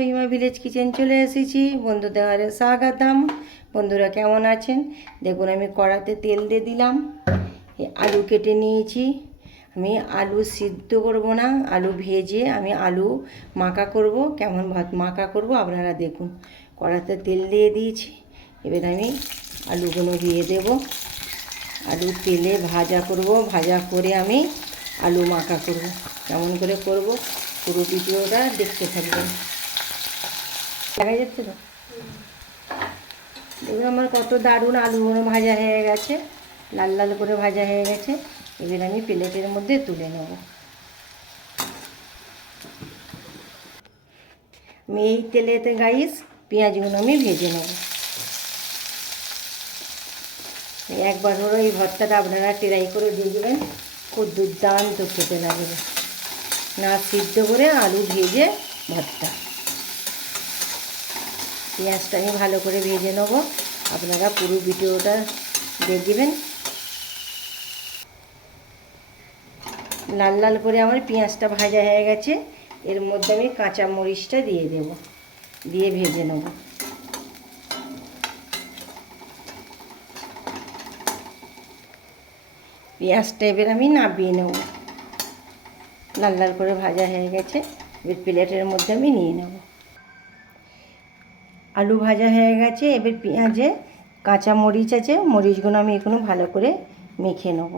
Rahima village kitchen চলে এসেছি। বন্ধুদের ঘরে স্বাগতম। বন্ধুরা কেমন আছেন? দেখুন আমি কড়াতে তেল দিয়ে দিলাম, আলু কেটে নিয়েছি। আমি আলু সিদ্ধ করব না, আলু ভেজে আমি আলু মাখা করব। কেমন ভাত মাখা করব আপনারা দেখুন। কড়াতে তেল দিয়ে দিয়েছি, এবার আমি আলুগুলো দিয়ে দেব। আলু তেলে ভাজা করব, ভাজা করে আমি আলু মাখা করব। কেমন করে করব পুরো ভিডিওটা দেখতে থাকবেন। দেখা যাচ্ছে তো? দেখুন আমার কত দারুণ আলুগুলো ভাজা হয়ে গেছে, লাল লাল করে ভাজা হয়ে গেছে। এবার আমি প্লেটের মধ্যে তুলে নেব। আমি এই তেলেতে গাইস পেঁয়াজগুলো আমি ভেজে নেব। একবার হলো এই ভর্তাটা আপনারা ট্রাই করে দেখবেন, খুব দুর্দান্ত খেতে লাগবে। না সিদ্ধ করে আলু ভেজে ভর্তা। পেঁয়াজটা আমি ভালো করে ভেজে নেব, আপনারা পুরো ভিডিওটা দেখবেন। লাল লাল করে আমার পেঁয়াজটা ভাজা হয়ে গেছে। এর মধ্যে আমি কাঁচা মরিচটা দিয়ে দেব, দিয়ে ভেজে নেব। পেঁয়াজটা এবার আমি নামিয়ে নেব। লাল লাল করে ভাজা হয়ে গেছে, এবার প্লেটের মধ্যে আমি নিয়ে নেব। আলু ভাজা হয়ে গেছে, এবার পেঁয়াজে কাঁচা মরিচ আছে, মরিচগুলো আমি এখনো ভালো করে মেখে নেব।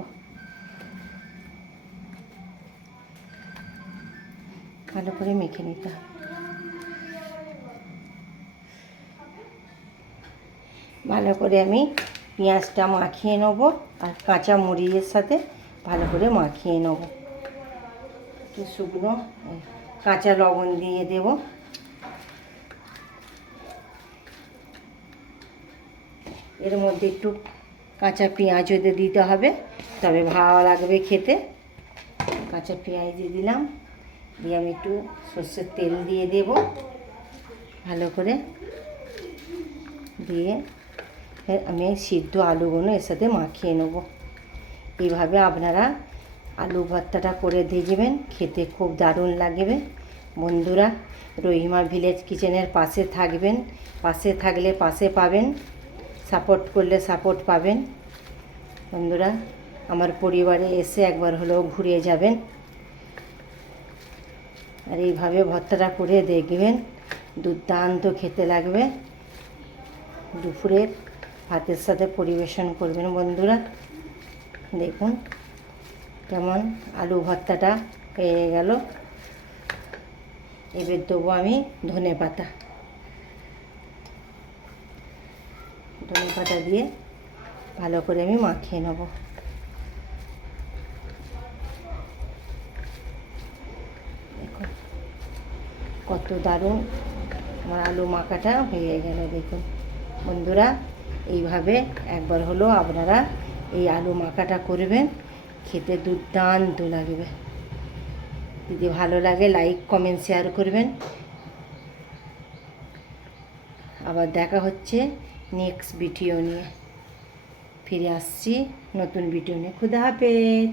ভালো করে মেখে নিতে হবে। ভালো করে আমি পেঁয়াজটা মাখিয়ে নেব, আর কাঁচা মরিচের সাথে ভালো করে মাখিয়ে নেব। একটু শুকনো কাঁচা লবণ দিয়ে দেব। এর মধ্যে একটু কাঁচা পেঁয়াজও দিতে হবে, তবে ভালো লাগবে খেতে। কাঁচা পেঁয়াজ দিয়ে দিলাম, দিয়ে আমি একটু সর্ষের তেল দিয়ে দেব ভালো করে। দিয়ে আমি সিদ্ধ আলুগুলো এর সাথে মাখিয়ে নেব। এইভাবে আপনারা আলু ভর্তাটা করে দেখবেন, খেতে খুব দারুণ লাগবে। বন্ধুরা রহিমা ভিলেজ কিচেনের পাশে থাকবেন, পাশে থাকলে পাশে পাবেন, সাপোর্ট করলে সাপোর্ট পাবেন। বন্ধুরা আমার পরিবারে এসে একবার হলেও ঘুরে যাবেন, আর এইভাবে ভর্তাটা করে দেখবেন, দুর্দান্ত খেতে লাগবে। দুপুরের ভাতের সাথে পরিবেশন করবেন। বন্ধুরা দেখুন কেমন আলু ভর্তাটা হয়ে গেল। এবার দেবো আমি ধনে পাতা। ধনে পাতা দিয়ে ভালো করে আমি মাখিয়ে নেব। দেখুন কত দারুণ আমার আলু মাখাটা হয়ে গেল। দেখুন বন্ধুরা এইভাবে একবার হলো আপনারা এই আলু মাখাটা করবেন, খেতে দুর্দান্ত লাগবে। যদি ভালো লাগে লাইক কমেন্ট শেয়ার করবেন। আবার দেখা হচ্ছে নেক্সট ভিডিও নিয়ে, ফিরে আসছি নতুন ভিডিও নিয়ে। খুদা হাফেজ।